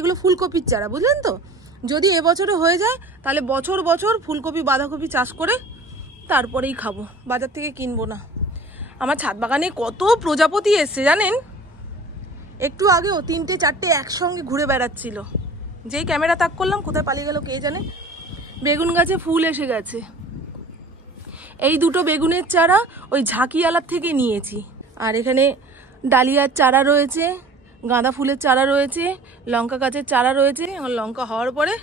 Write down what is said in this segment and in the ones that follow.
এগুলো ফুলকপির চারা, বুঝলেন তো? যদি এবছরে হয়ে যায় তাহলে বছর বছর ফুলকপি বাঁধাকপি চাষ করে তারপরেই খাবো, বাজার থেকে কিনবো না। আমার ছাদ বাগানে কত প্রজাপতি এসছে জানেন, একটু আগেও 3টে 4টে একসঙ্গে ঘুরে বেড়াচ্ছিল। যেই ক্যামেরা তাক করলাম কোথায় পালিয়ে গেল কে জানে। বেগুন গাছে ফুল এসে গেছে। এই দুটো বেগুনের চারা ওই ঝাঁকিয়ালার থেকে নিয়েছি। আর এখানে ডালিয়ার চারা রয়েছে, গাঁদা ফুলের চারা রয়েছে, লঙ্কা গাছের চারা রয়েছে। আর লঙ্কা হওয়ার পরে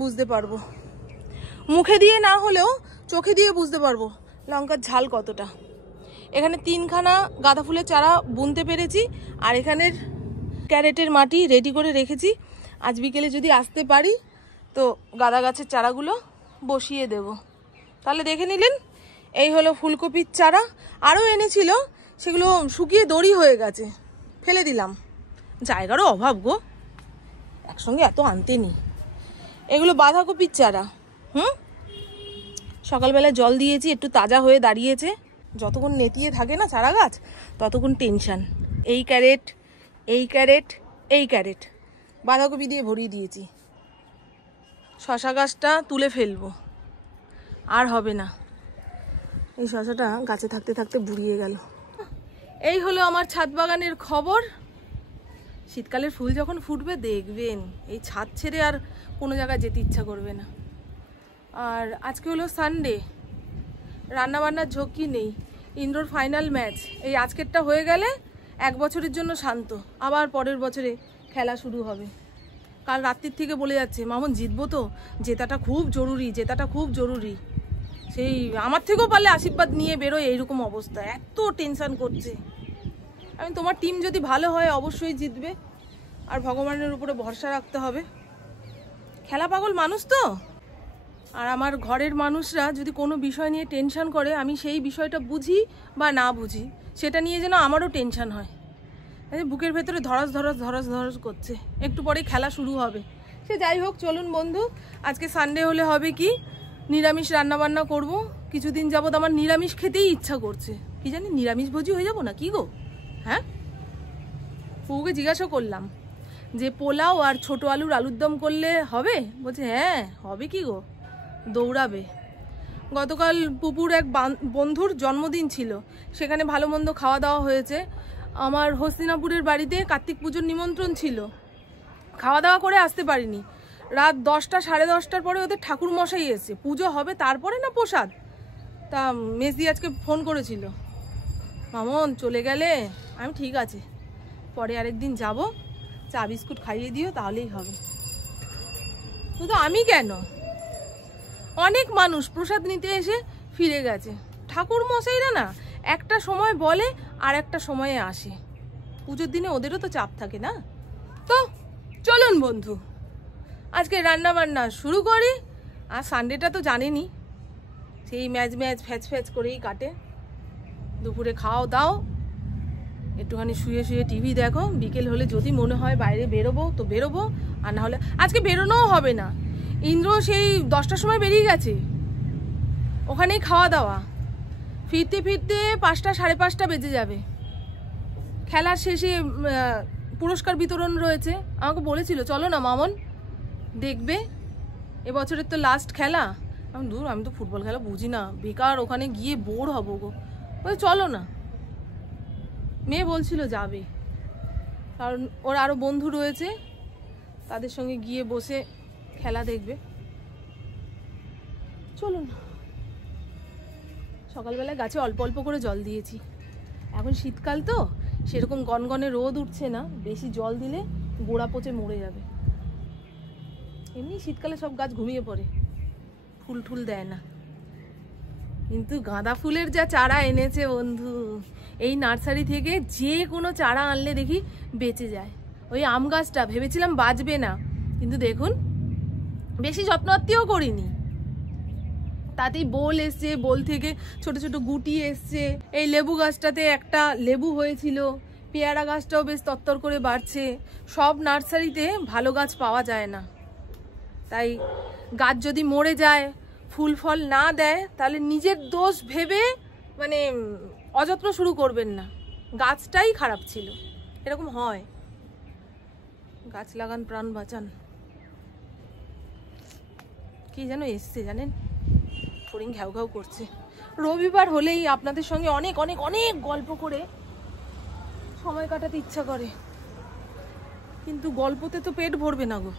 বুঝতে পারবো, মুখে দিয়ে না হলেও চোখে দিয়ে বুঝতে পারবো লঙ্কার ঝাল কতটা। এখানে 3খানা গাঁদা ফুলের চারা বুনতে পেরেছি। আর এখানের ক্যারেটের মাটি রেডি করে রেখেছি। আজ বিকেলে যদি আসতে পারি তো গাঁদা গাছের চারাগুলো বসিয়ে দেব। তাহলে দেখে নিলেন, এই হলো ফুলকপির চারা। আরও এনেছিল, সেগুলো শুকিয়ে দড়ি হয়ে গেছে, ফেলে দিলাম। জায়গারও অভাব গো, একসঙ্গে এত আনতে নি। এগুলো বাঁধাকপির চারা। সকালবেলা জল দিয়েছি, একটু তাজা হয়ে দাঁড়িয়েছে। যতক্ষণ নেতিয়ে থাকে না চারা গাছ ততক্ষণ টেনশন। এই ক্যারেট, এই ক্যারেট, এই ক্যারেট বাঁধাকপি দিয়ে ভরিয়ে দিয়েছি। শশা গাছটা তুলে ফেলবো, আর হবে না। এই শশাটা গাছে থাকতে থাকতে বুড়িয়ে গেল। এই হলো আমার ছাদ বাগানের খবর। শীতকালের ফুল যখন ফুটবে দেখবেন, এই ছাদ ছেড়ে আর কোনো জায়গায় যেতে ইচ্ছা করবে না। আর আজকে হলো সানডে, রান্নাবান্নার ঝক্কি নেই। ইন্ডোর ফাইনাল ম্যাচ, এই আজকেরটা হয়ে গেলে 1 বছরের জন্য শান্ত, আবার পরের বছরে খেলা শুরু হবে। কাল রাত্রির থেকে বলে যাচ্ছে, মামুন জিতবো তো, জেতাটা খুব জরুরি, জেতাটা খুব জরুরি। সেই আমার থেকেও পারলে আশীর্বাদ নিয়ে বেরোয়, এইরকম অবস্থা, এত টেনশন করছে। আমি তোমার টিম যদি ভালো হয় অবশ্যই জিতবে, আর ভগবানের উপরে ভরসা রাখতে হবে। খেলা পাগল মানুষ তো। আর আমার ঘরের মানুষরা যদি কোনো বিষয় নিয়ে টেনশন করে, আমি সেই বিষয়টা বুঝি বা না বুঝি, সেটা নিয়ে যেন আমারও টেনশন হয়। বুকের ভেতরে ধরাস ধরাস ধরাস ধরাস করছে। একটু পরে খেলা শুরু হবে। সে যাই হোক, চলুন বন্ধু, আজকে সানডে হলে হবে কি নিরামিষ রান্নাবান্না করব। কিছুদিন যাবত আমার নিরামিষ খেতেই ইচ্ছা করছে। কি জানি নিরামিষ ভোজি হয়ে যাবো না কি গো? হ্যাঁ, ফুকে জিজ্ঞাসা করলাম যে পোলাও আর ছোট আলুর দম করলে হবে? বলছে হ্যাঁ হবে। কি গো, দৌড়াবে। গতকাল পুপুর এক বন্ধুর জন্মদিন ছিল, সেখানে ভালো মন্দ খাওয়া দাওয়া হয়েছে। আমার হস্তিনাপুরের বাড়িতে কার্তিক পুজোর নিমন্ত্রণ ছিল, খাওয়া দাওয়া করে আসতে পারিনি। রাত 10টা 10:30টার পরে ওদের ঠাকুর মশাই এসছে, পুজো হবে তারপরে না প্রসাদ। তা মেসদি আজকে ফোন করেছিল, মামন চলে গেলে। আমি ঠিক আছে, পরে আরেকদিন যাব, চা বিস্কুট খাইয়ে দিও তাহলেই হবে। শুধু আমি কেন, অনেক মানুষ প্রসাদ নিতে এসে ফিরে গেছে। ঠাকুর মশাইরা না একটা সময় বলে আর একটা সময়ে আসে। পুজোর দিনে ওদেরও তো চাপ থাকে না। তো চলুন বন্ধু, আজকে রান্না বান্না শুরু করি। আর সানডেটা তো জানেনই, সেই ম্যাচ ফ্যাচ ফ্যাচ করেই কাটে। দুপুরে খাও দাও, একটুখানি শুয়ে শুয়ে টিভি দেখো। বিকেল হলে যদি মনে হয় বাইরে বেরোবো তো বেরোবো, আর না হলে আজকে বেরোনোও হবে না। ইন্দ্র সেই 10টার সময় বেরিয়ে গেছে, ওখানেই খাওয়া দাওয়া। ফিরতে ফিরতে 5টা 5:30 বেজে যাবে। খেলার শেষে পুরস্কার বিতরণ রয়েছে। আমাকে বলেছিল চলো না মামন দেখবে, এবছরের তো লাস্ট খেলা। আমি দূর, আমি তো ফুটবল খেলা বুঝি না, বেকার ওখানে গিয়ে বোর হবো গো। ওই চলো না, মেয়ে বলছিল যাবে, কারণ ওর আরো বন্ধু রয়েছে, তাদের সঙ্গে গিয়ে বসে খেলা দেখবে। চলুন। সকালবেলায় গাছে অল্প অল্প করে জল দিয়েছি। এখন শীতকাল তো সেরকম গনগনে রোদ উঠছে না, বেশি জল দিলে গোড়া পচে মরে যাবে। এমনি শীতকালে সব গাছ ঘুমিয়ে পড়ে, ফুল টুল দেয় না। কিন্তু গাঁদা ফুলের যা চারা এনেছে বন্ধু, এই নার্সারি থেকে যে কোনো চারা আনলে দেখি বেঁচে যায়। ওই আম গাছটা ভেবেছিলাম বাঁচবে না, কিন্তু দেখুন বেশি যত্নআত্তিও করিনি, তাতেই বোল এসছে, বোল থেকে ছোট ছোট গুটি এসছে। এই লেবু গাছটাতে একটা লেবু হয়েছিল, পেয়ারা গাছটাও বেশ তত্তর করে বাড়ছে। সব নার্সারিতে ভালো গাছ পাওয়া যায় না, তাই গাছ যদি মরে যায়, ফুল ফল না দেয়, তাহলে নিজের দোষ ভেবে মানে অযত্ন শুরু করবেন না। গাছটাই খারাপ ছিল, এরকম হয়। গাছ লাগান প্রাণ বাঁচান। কি যেন এসছে জানেন, ফড়িং ঘ্যাও ঘ্যাও করছে। রবিবার হলেই আপনাদের সঙ্গে অনেক অনেক অনেক গল্প করে সময় কাটাতে ইচ্ছা করে, কিন্তু গল্পতে তো পেট ভরবে না গো।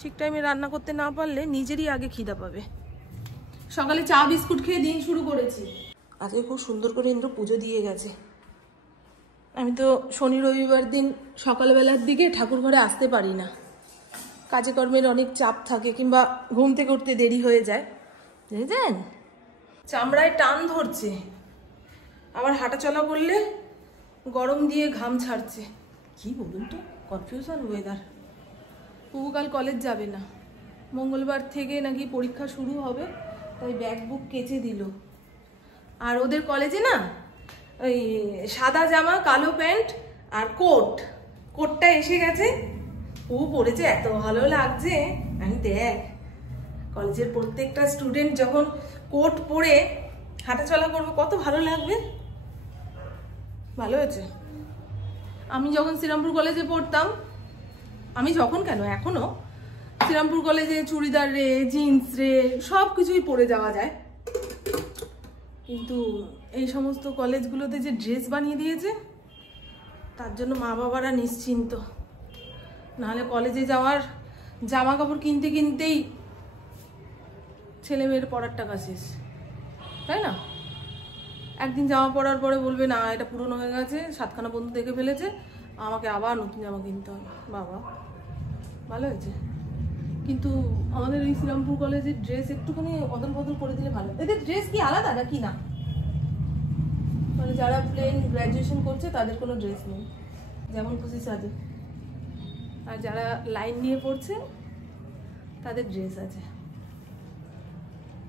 ঠিক টাইমে রান্না করতে না পারলে নিজেরই আগে খিদা পাবে। সকালে চা বিস্কুট খেয়ে দিন শুরু করেছি। আজকে খুব সুন্দর করে ইন্দ্র পুজো দিয়ে গেছে। আমি তো শনি রবিবার দিন সকালবেলার দিকে ঠাকুর ঘরে আসতে পারি না, কাজে কর্মের অনেক চাপ থাকে কিংবা ঘুম থেকে উঠতে দেরি হয়ে যায়, বুঝলেন? চামড়ায় টান ধরছে, আবার হাঁটা চলা করলে গরম দিয়ে ঘাম ছাড়ছে। কি বলুন তো, কনফিউশন ওয়েদার। পুবুকাল কলেজ যাবে না, মঙ্গলবার থেকে নাকি পরীক্ষা শুরু হবে, তাই ব্যাগ বুক কেচে দিল। আর ওদের কলেজে না ওই সাদা জামা কালো প্যান্ট আর কোটটা এসে গেছে। ও পড়েছে, এত ভালো লাগছে। আমি দেখ, কলেজের প্রত্যেকটা স্টুডেন্ট যখন কোট পরে হাঁটাচলা করবো কত ভালো লাগবে। ভালো হয়েছে। আমি যখন শ্রীরামপুর কলেজে পড়তাম, আমি যখন কেন এখনো শ্রীরামপুর কলেজে চুড়িদার রে জিন্স রে সব কিছুই পরে যাওয়া যায়, কিন্তু এই সমস্ত কলেজগুলোতে যে ড্রেস বানিয়ে দিয়েছে তার জন্য মা বাবারা নিশ্চিন্ত। নাহলে কলেজে যাওয়ার জামা কাপড় কিনতে কিনতেই ছেলে মেয়ের পড়ার টাকা শেষ, তাই না? একদিন জামা পরার পরে বলবে না এটা পুরনো হয়ে গেছে, 7খানা বন্ধু দেখে ফেলেছে, আমাকে আবার নতুন জামা কিনতে হবে। বাবা ভালো হয়েছে, কিন্তু আমাদের এই শ্রীরামপুর কলেজের ড্রেস একটুখানি অদল বদল করে দিলে ভালো। এদের ড্রেস কি আলাদা নাকি না? মানে যারা প্লেন গ্র্যাজুয়েশন করছে তাদের কোনো ড্রেস নেই, যেমন খুশি সাজে। আর যারা লাইন নিয়ে পড়ছে তাদের ড্রেস আছে।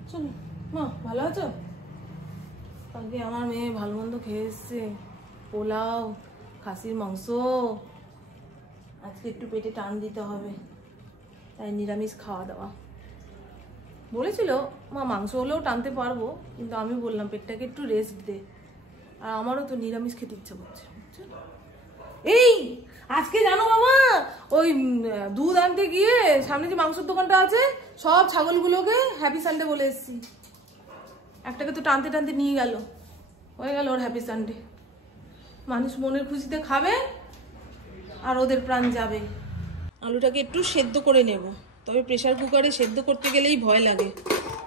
চলো মা, ভালো আছো? আগে আমার মেয়ে ভালো মন্দ খেয়ে এসছে, পোলাও, খাসির মাংস। আজকে একটু পেটে টান দিতে হবে, তাই নিরামিষ খাওয়া দাওয়া। বলেছিল মা মাংস হলেও টানতে পারবো, কিন্তু আমি বললাম পেটটাকে একটু রেস্ট দে। আর আমারও তো নিরামিষ খেতে ইচ্ছা করছে। এই আজকে জানো মামা, ওই দুধ আনতে গিয়ে সামনে যে মাংসের দোকানটা আছে সব ছাগলগুলোকে হ্যাপি সানডে বলে এসছি। একটাকে তো টানতে টানতে নিয়ে গেল, হয়ে গেল ওর হ্যাপি সানডে। মানুষ মনের খুশিতে খাবে আর ওদের প্রাণ যাবে। আলুটাকে একটু সেদ্ধ করে নেব, তবে প্রেসার কুকারে সেদ্ধ করতে গেলেই ভয় লাগে।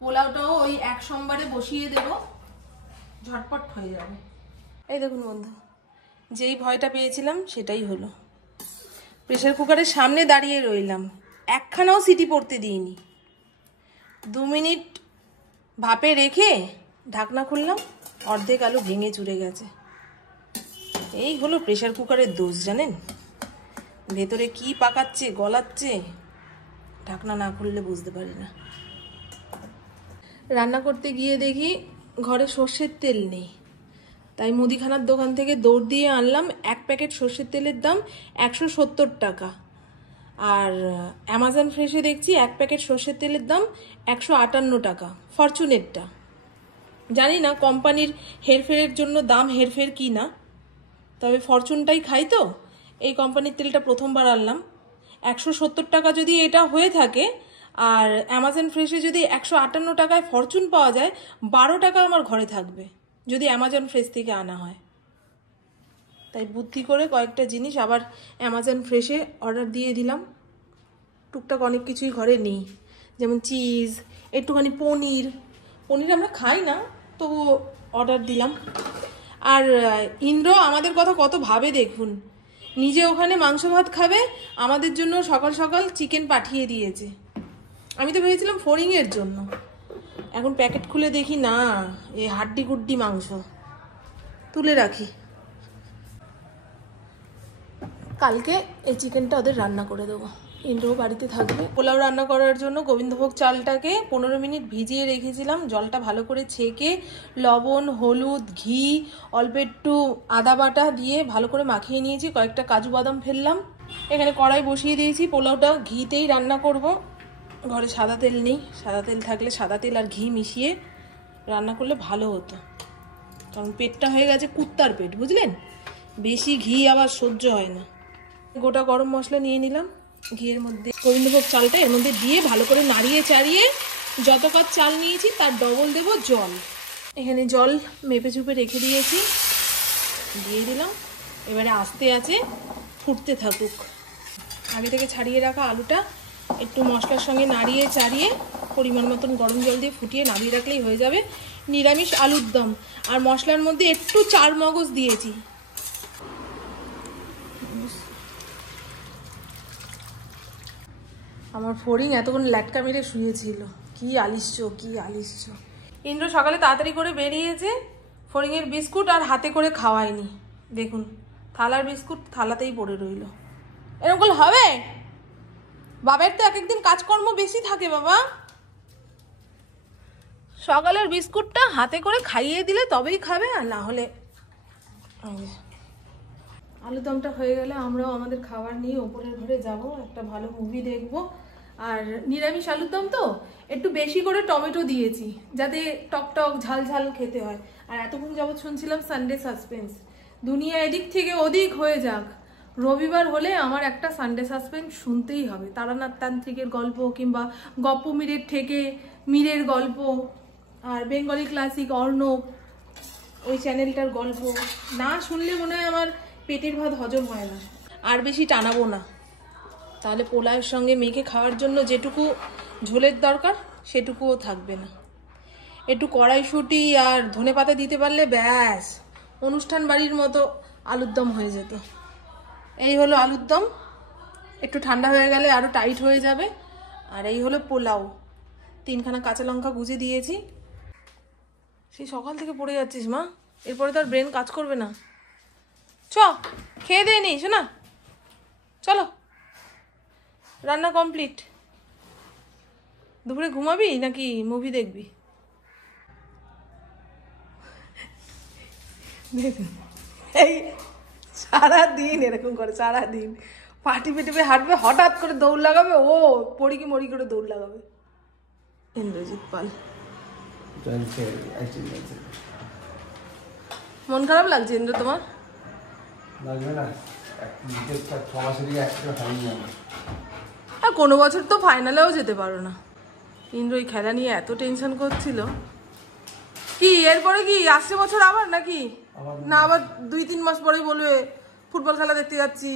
পোলাওটাও ওই এক সোমবারে বসিয়ে দেব, ঝটপট হয়ে যাবে। এই দেখুন বন্ধু, যেই ভয়টা পেয়েছিলাম সেটাই হলো। প্রেসার কুকারের সামনে দাঁড়িয়ে রইলাম, একখানাও সিটি পড়তে দিইনি। 2 মিনিট ভাপে রেখে ঢাকনা খুললাম, অর্ধেক আলু ভেঙে চুরে গেছে। এই হলো প্রেসার কুকারের দোষ, জানেন? ভেতরে কি পাকাচ্ছে গলাচ্ছে, ঢাকনা না খুললে বুঝতে পারি না। রান্না করতে গিয়ে দেখি ঘরে সর্ষের তেল নেই, তাই মুদিখানার দোকান থেকে দৌড় দিয়ে আনলাম 1 প্যাকেট সর্ষের তেলের দাম 170 টাকা। আর অ্যামাজন ফ্রেশে দেখছি 1 প্যাকেট সর্ষের তেলের দাম 158 টাকা, ফরচুনেরটা। জানি না কোম্পানির হেরফেরের জন্য দাম হেরফের কি না, তবে ফরচুনটাই খাই তো, এই কোম্পানির তেলটা প্রথমবার আনলাম। 170 টাকা যদি এটা হয়ে থাকে আর অ্যামাজন ফ্রেশে যদি 158 টাকায় ফরচুন পাওয়া যায়, 12 টাকা আমার ঘরে থাকবে যদি অ্যামাজন ফ্রেশ থেকে আনা হয়। তাই বুদ্ধি করে কয়েকটা জিনিস আবার অ্যামাজন ফ্রেশে অর্ডার দিয়ে দিলাম। টুকটাক অনেক কিছুই ঘরে নেই, যেমন চিজ, একটুখানি পনির আমরা খাই না, তবু অর্ডার দিলাম। আর ইন্দ্র আমাদের কথা কত ভাবে দেখুন, নিজে ওখানে মাংস ভাত খাবে, আমাদের জন্য সকাল সকাল চিকেন পাঠিয়ে দিয়েছে। আমি তো ভেবেছিলাম ফড়িংয়ের জন্য, এখন প্যাকেট খুলে দেখি না, এ হাড্ডি গুড্ডি মাংস। তুলে রাখি, কালকে এই চিকেনটা ওদের রান্না করে দেবো। ইন্দ্র বাড়িতে থাকবে। পোলাও রান্না করার জন্য গোবিন্দভোগ চালটাকে 15 মিনিট ভিজিয়ে রেখেছিলাম, জলটা ভালো করে ছেঁকে লবণ, হলুদ, ঘি, অল্প একটু আদা বাটা দিয়ে ভালো করে মাখিয়ে নিয়েছি। কয়েকটা কাজু বাদাম ফেললাম। এখানে কড়াই বসিয়ে দিয়েছি, পোলাওটা ঘিতেই রান্না করব। ঘরে সাদা তেল নেই, সাদা তেল থাকলে সাদা তেল আর ঘি মিশিয়ে রান্না করলে ভালো হতো, কারণ পেটটা হয়ে গেছে কুত্তার পেট, বুঝলেন? বেশি ঘি আবার সহ্য হয় না। গোটা গরম মশলা নিয়ে নিলাম, ঘিয়ের মধ্যে গোবিন্দভোগ চালটা এর মধ্যে দিয়ে ভালো করে নাড়িয়ে চাড়িয়ে যত কাপ চাল নিয়েছি তার ডবল দেব জল। এখানে জল মেপে চুপে রেখে দিয়েছি, দিয়ে দিলাম। এবারে আস্তে আছে ফুটতে থাকুক। আগে থেকে ছাড়িয়ে রাখা আলুটা একটু মশলার সঙ্গে নাড়িয়ে চাড়িয়ে পরিমাণ মতন গরম জল দিয়ে ফুটিয়ে নামিয়ে রাখলেই হয়ে যাবে নিরামিষ আলুর দম। আর মশলার মধ্যে একটু চার মগজ দিয়েছি। আমার ফড়িং এতক্ষণ ল্যাটকা মেরে শুয়েছিল, কি আলিস্য কি আলিস্য। ইন্দ্র সকালে তাড়াতাড়ি করে বেরিয়েছে, ফড়িংয়ের বিস্কুট আর হাতে করে খাওয়ায়নি। দেখুন থালার বিস্কুট থালাতেই পড়ে রইল। এরকম হবে? বাবার তো এক একদিন কাজকর্ম বেশি থাকে বাবা। সকালের বিস্কুটটা হাতে করে খাইয়ে দিলে তবেই খাবে, আর না হলে। আলুদমটা হয়ে গেলে আমরাও আমাদের খাবার নিয়ে ওপরের ঘরে যাব, একটা ভালো মুভি দেখব। আর নিরামিষ আলুদম তো একটু বেশি করে টমেটো দিয়েছি যাতে টক টক ঝাল ঝাল খেতে হয়। আর এতক্ষণ যাবত শুনছিলাম সানডে সাসপেন্স, দুনিয়া এদিক থেকে ওদিক হয়ে যাক, রবিবার হলে আমার একটা সানডে সাসপেন্স শুনতেই হবে। তারানাথ তান্ত্রিকের গল্প কিংবা গপ্প মীরের থেকে মীরের গল্প, আর বেঙ্গলি ক্লাসিক অর্ণব ওই চ্যানেলটার গল্প না শুনলে মনে হয় আমার পেটের ভাত হজম হয় না। আর বেশি টানাবো না, তাহলে পোলাওয়ের সঙ্গে মেখে খাওয়ার জন্য যেটুকু ঝোলের দরকার সেটুকুও থাকবে না। একটু কড়াইশুঁটি আর ধনেপাতা দিতে পারলে ব্যাস অনুষ্ঠান বাড়ির মতো আলুর দম হয়ে যেত। এই হলো আলুর দম, একটু ঠান্ডা হয়ে গেলে আরও টাইট হয়ে যাবে। আর এই হলো পোলাও, 3খানা কাঁচা লঙ্কা গুঁজে দিয়েছি। সেই সকাল থেকে পড়ে যাচ্ছিস মা, এরপরে তো আর ব্রেন কাজ করবে না। চ খেয়ে দিয়ে নিস না, চলো রান্না কমপ্লিট। দুপুরে ঘুমাবি নাকি মুভি দেখবি? এই সারাদিন এরকম করে, সারাদিন পাটি পেটে হাঁটবে, হঠাৎ করে দৌড় লাগাবে, ও পড়ি কি মরি করে দৌড় লাগাবে। ইন্দ্রজিৎ পাল। মন খারাপ লাগছে ইন্দ্র তোমার? আর কোনো বছর তো ফাইনালেও যেতে পারো না। ইন্দ্র এই খেলা নিয়ে এত টেনশন করছিল। কি এরপরে কি আসছে বছর আবার নাকি? না আবার 2-3 মাস পরেই বলবে ফুটবল খেলা দেখতে যাচ্ছি।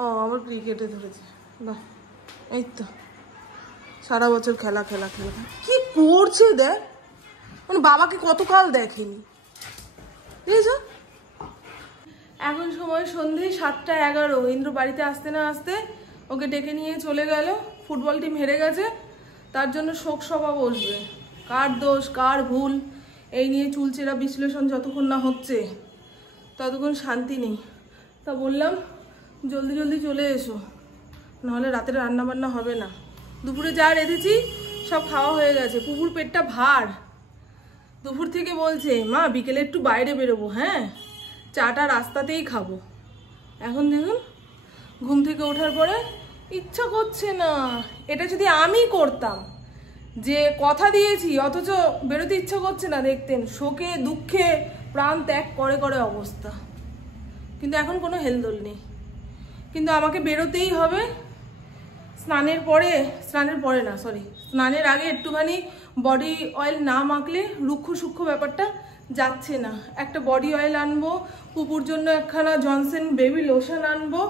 ও আবার ক্রিকেটে ধরেছে। বাহ, এই তো সারা বছর খেলা খেলা খেলা। কি করছে দেখ, মানে বাবাকে কতকাল দেখেনি বুঝেছ। এখন সময় সন্ধে 7:11। ইন্দ্র বাড়িতে আসতে না আসতে ওকে ডেকে নিয়ে চলে গেল। ফুটবল টিম হেরে গেছে, তার জন্য শোক সভা বসবে। কার দোষ কার ভুল এই নিয়ে চুলচেরা বিশ্লেষণ যতক্ষণ না হচ্ছে ততক্ষণ শান্তি নেই। তা বললাম জলদি জলদি চলে এসো, নাহলে রাতের রান্না বান্না হবে না। দুপুরে যা রেঁধেছি সব খাওয়া হয়ে গেছে, পুকুর পেটটা ভার। দুপুর থেকে বলছে মা বিকেলে একটু বাইরে বেরোবো, হ্যাঁ চাটা রাস্তাতেই খাবো। এখন দেখুন ঘুম থেকে ওঠার পরে ইচ্ছা করছে না। এটা যদি আমি করতাম, যে কথা দিয়েছি অথচ বেরোতে ইচ্ছা করছে না, দেখতেন শোকে দুঃখে প্রাণ ত্যাগ করে করে অবস্থা। কিন্তু এখন কোনো হেলদোল নেই, কিন্তু আমাকে বেরোতেই হবে। স্নানের আগে একটুখানি বডি অয়েল না মাখলে রুক্ষ সূক্ষ্ম ব্যাপারটা যাচ্ছে না। একটা বডি অয়েল আনবো, পুপুর জন্য একখানা জনসন বেবি লোশন আনবো,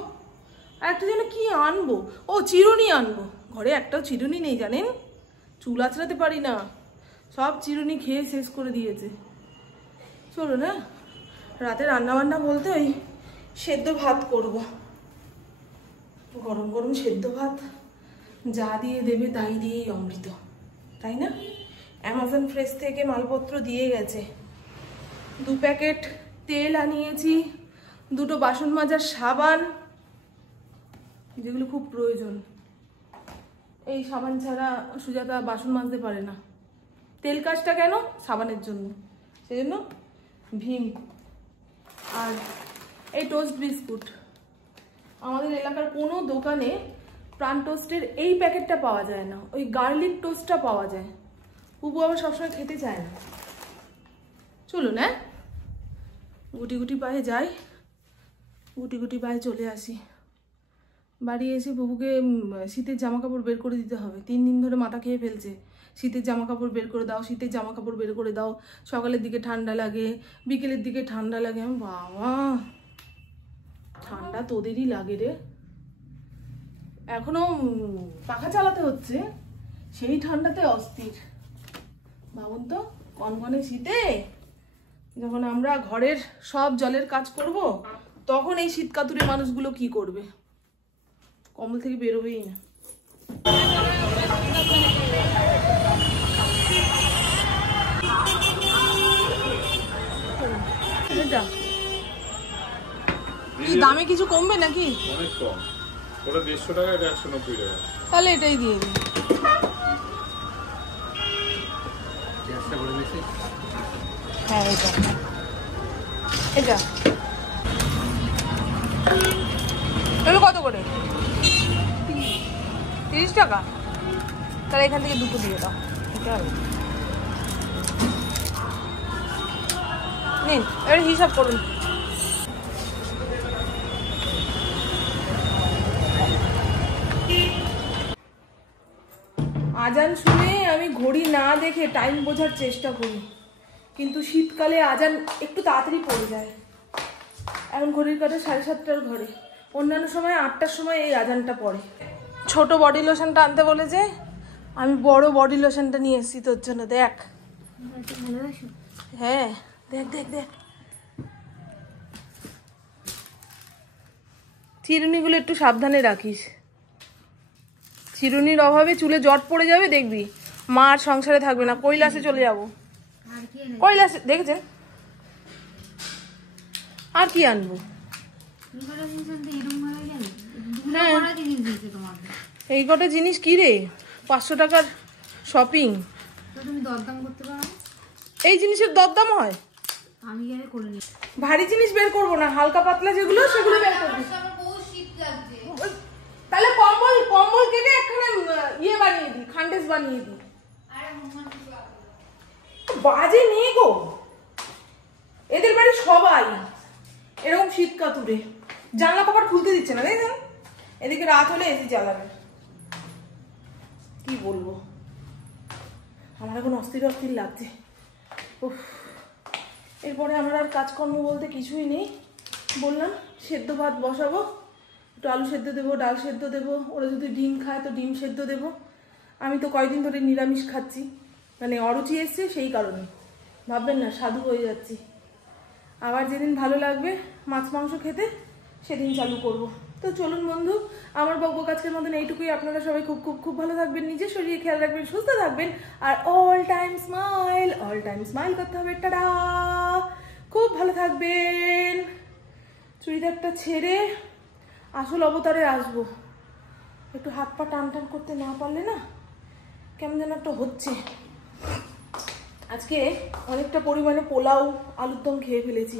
আর একটা যেন কি আনবো, ও চিরুনি আনবো। ঘরে একটাও চিরুনি নেই জানেন, চুল আঁচড়াতে পারি না, সব চিরুনি খেয়ে শেষ করে দিয়েছে। চলো না রাতে রান্নাবান্না বলতে ওই সেদ্ধ ভাত করব, গরম গরম সেদ্ধ ভাত, যা দিয়ে দেবে তাই দিয়েই অমৃত, তাই না? অ্যামাজন ফ্রেশ থেকে মালপত্র দিয়ে গেছে। 2 প্যাকেট তেল আনিয়েছি, 2টো বাসন মাজার সাবান, যেগুলো খুব প্রয়োজন। এই সাবান ছাড়া সুজাতা বাসন মাজতে পারে না। তেল কাজটা কেন? সাবানের জন্য, সেজন্য ভীম। আর এই টোস্ট বিস্কুট, আমাদের এলাকার কোনো দোকানে প্রাণ টোস্টের এই প্যাকেটটা পাওয়া যায় না, ওই গার্লিক টোস্টটা পাওয়া যায়। পুপু আবার সবসময় খেতে চায় না। চলুন গুটি গুটি পায়ে যাই, গুটি গুটি বাড়ি চলে আসি। বাড়ি এসে বাবুকে শীতের জামা কাপড় বের করে দিতে হবে। 3 দিন ধরে মাথা খেয়ে ফেলছে, শীতের জামা কাপড় বের করে দাও, শীতের জামা কাপড় বের করে দাও। সকালের দিকে ঠান্ডা লাগে, বিকেলের দিকে ঠান্ডা লাগে। আমি বাবা, ঠান্ডা তোদেরই লাগে রে। এখনো পাখা চালাতে হচ্ছে, সেই ঠান্ডাতে অস্থির। ভাবুন তো, কনকনে শীতে যখন আমরা ঘরের সব জলের কাজ করব, তখন এই শীত কাতুরে মানুষগুলো কি করবে? কম্বল থেকে বেরোবেই না। এটা কি দামে কিছু কমবে নাকি? অনেক কম, ওটা 150 টাকা, এটা 190 টাকা। তাহলে এটাই দিয়ে দিন। হ্যাঁ, এটা এটা এগুলো কত করে? 30 টাকা। তাহলে এখান থেকে দুটো দিয়ে দাও। এটা হবে, নিন, এবার হিসাব করুন। আজান শুনে আমি ঘড়ি না দেখে টাইম বোঝার চেষ্টা করি, কিন্তু শীতকালে আজান একটু তাড়াতাড়ি পড়ে যায়। এখন ঘড়ির কাঁটা 7:30টার ঘরে, অন্যান্য সময় 8টার সময় এই আজানটা পড়ে। ছোট বডি লোশনটা আনতে বলেছে, আমি বড় বডি লোশনটা নিয়ে এসেছি তোর জন্য। দেখ, হ্যাঁ দেখ দেখ দেখ, চিরুনিগুলো একটু সাবধানে রাখিস। চিরুনির অভাবে চুলে জট পড়ে যাবে, দেখবি মা আর সংসারে থাকবে না, কৈলাসে চলে যাব। কৈলাসে দেখেছেন? আর কি আনবো? হ্যাঁ, এই কটা জিনিস কি রে? 500 টাকার শপিং। এই জিনিসের দরদাম হয়? ভারী জিনিস বের করবো না, হালকা পাতলা যেগুলো সেগুলো বের করবো। তাহলে কম্বল কম্বল কেটে এখানে ইয়ে বানিয়ে দিই, খান্ডেস বানিয়ে দিই। বাজে নেই গো, এদের বাড়ি সবাই এরকম শীত কাতুরে, জানলা কপাট খুলতে দিচ্ছে না। দেখেন, এদিকে রাত হলে এসি জ্বালাবে। কি বলবো, আমার এখন অস্থির অস্থির লাগছে। উফ, এরপরে আমার আর কাজকর্ম বলতে কিছুই নেই। বললাম সেদ্ধ ভাত বসাবো, একটু আলু সেদ্ধ দেবো, ডাল সেদ্ধ দেবো, ওরা যদি ডিম খায় তো ডিম সেদ্ধ দেবো। আমি তো কয়েকদিন ধরে নিরামিষ খাচ্ছি, মানে অরুচি এসছে সেই কারণে। ভাববেন না সাধু হয়ে যাচ্ছি। আবার যেদিন ভালো লাগবে মাছ মাংস খেতে, সেদিন চালু করব। তো চলুন বন্ধু, আমার বকবক আজকের মতন এইটুকুই। আপনারা সবাই খুব খুব খুব ভালো থাকবেন, নিজের শরীরে খেয়াল রাখবেন, সুস্থ থাকবেন, আর অল টাইম স্মাইল করতে হবে। টাটা, খুব ভালো থাকবেন। চুড়িদারটা ছেড়ে আসল অবতারে আসবো। একটু হাত পা টান টান করতে না পারলে না কেমন যেন একটা হচ্ছে। আজকে অনেকটা পরিমাণে পোলাও আলুর দম খেয়ে ফেলেছি।